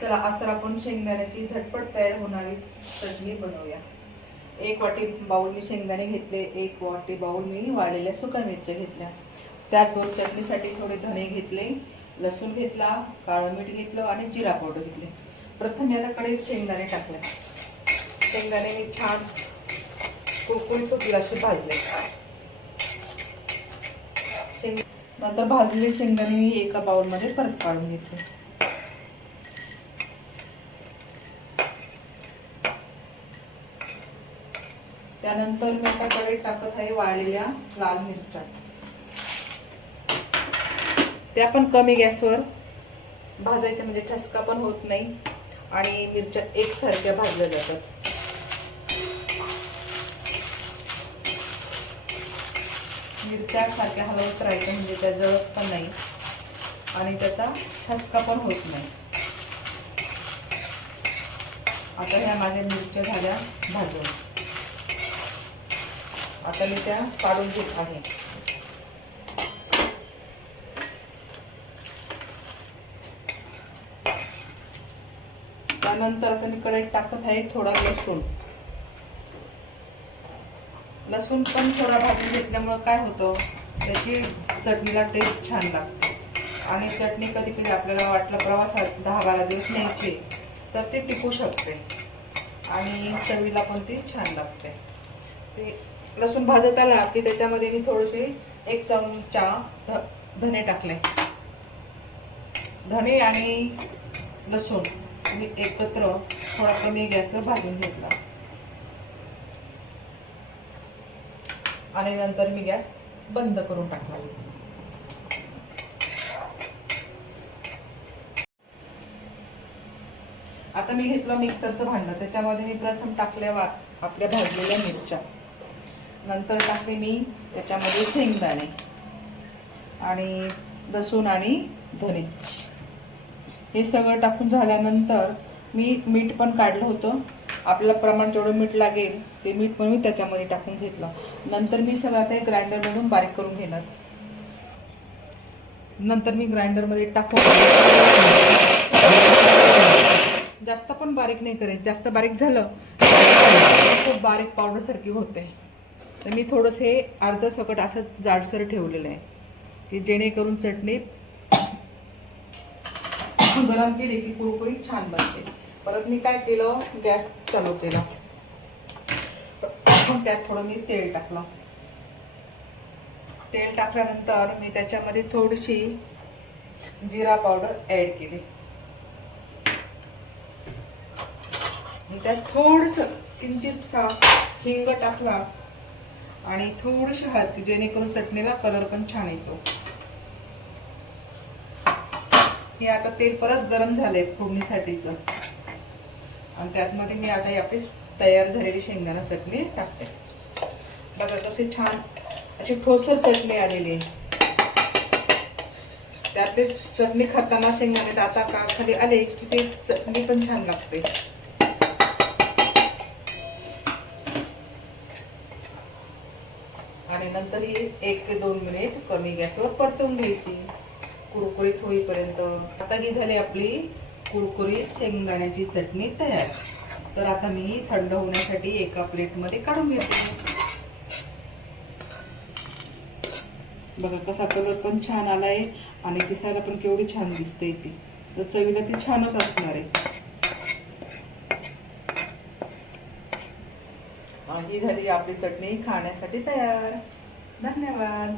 चला आज तर आपण शेंगदाण्याची झटपट तयार होणारी चटणी बनवूया। 1 वाटी बाउल मी शेंगदाणे घेतले, 1 वाटी बाउल मी वाळलेल्या सुका मिरच्या घेतल्या, त्यात दोन चटणीसाठी थोडे धणे घेतले, लसूण घेतला, काळं मीठ घेतलं आणि जिरा पावडर घेतले। प्रथम याला कढईत शेंगदाणे टाकले। शेंगदाणे मी छान कुरकुरीत होतील असे भाजले। नंतर भाजलेले शेंगदाणे मी एका बाउलमध्ये परत काढून घेतले। त्यानंतर मी आता कढईत टाकत आहे वाळलेल्या लाल मिरच्या। त्या पण कमी गॅसवर भाजायच्या, म्हणजे ठसका पण होत नाही आणि मिरच्या एकसारख्या भाजल्या जातात। मिरच्या सारख्या हलवत राहायचं, म्हणजे त्या जळत पण नाही आणि त्याचा ठसका पण होत नाही। आता ह्या माझ्या मिरच्या झाल्या भाजून, आता मी त्या काढून घेत आहे। त्यानंतर आता मी कढईत टाकत आहे थोडा लसूण। लसूण पण थोडा भाजून घेतल्यामुळे काय होतं, त्याची चटणीला टेस्ट छान लागते आणि चटणी कधी कधी आपल्याला वाटलं प्रवासात 10-12 दिवस न्यायची तर ते टिकू शकते आणि चवीला पण ती छान लागते। ते लसूण भाजत आला की त्याच्यामध्ये मी थोडेसे 1 चमचा धणे टाकले। धणे आणि लसूण मी एकत्र थोडा कमी गॅसवर भाजून घेतला आणि नंतर मी गॅस बंद करून टाकला। आता मी घेतलं मिक्सरचं भांडं, त्याच्यामध्ये मी प्रथम टाकल्या आपल्या भाजलेल्या मिरच्या, नंतर टाकले मी त्याच्यामध्ये शेंगदाणे आणि लसूण आणि धणे। हे सगळं टाकून झाल्यानंतर मी मीठ पण काढलं होतं, आपल्याला प्रमाण जेवढं मीठ लागेल ते मीठ पण मी त्याच्यामध्ये टाकून घेतलं। नंतर मी सगळं आता ग्राइंडरमधून बारीक करून घेणार। नंतर मी ग्राइंडरमध्ये टाकून, जास्त पण बारीक नाही करायचं, जास्त बारीक झालं खूप बारीक पावडर सारखी होते। तर मी थोडंसं हे अर्ध सकट असं जाडसर ठेवलेलं आहे की जेणेकरून चटणी गरम केली की कुरकुरीत छान बनते। परत मी काय केलं, गॅस चालू केला, त्यात थोडं मी तेल टाकलं। तेल टाकल्यानंतर मी त्याच्यामध्ये थोडीशी जिरा पावडर ऍड केली, त्यात थोडंसं किंचितसा हिंग टाकला आणि थोडीशी हळद, जेणेकरून चटणीला कलर पण छान येतो। हे आता तेल परत गरम झालंय फोडणीसाठीचं आणि त्यातमध्ये मी आता आपली तयार झालेली शेंगदाणा चटणी टाकते। बघा कसे छान अशी ठोसर चटणी आलेली आहे। त्यात चटणी खाताना शेंगदाणे दाता खाली आले की ते चटणी पण छान लागते। आणि नंतर ही 1 ते 2 मिनिट कमी गॅसवर परतवून घ्यायची कुरकुरीत होईपर्यंत। आता ही झाली आपली कुरकुरीत शेंगदाण्याची चटणी तयार। तर आता मी थंड होण्यासाठी एका प्लेटमध्ये काढून घेते। बघा कसा कलर पण छान आलाय आणि दिसायला पण केवढी छान दिसते ती, तर चवीला ती छानच असणार आहे। ही झाली आपली चटणी खाण्यासाठी तयार। धन्यवाद।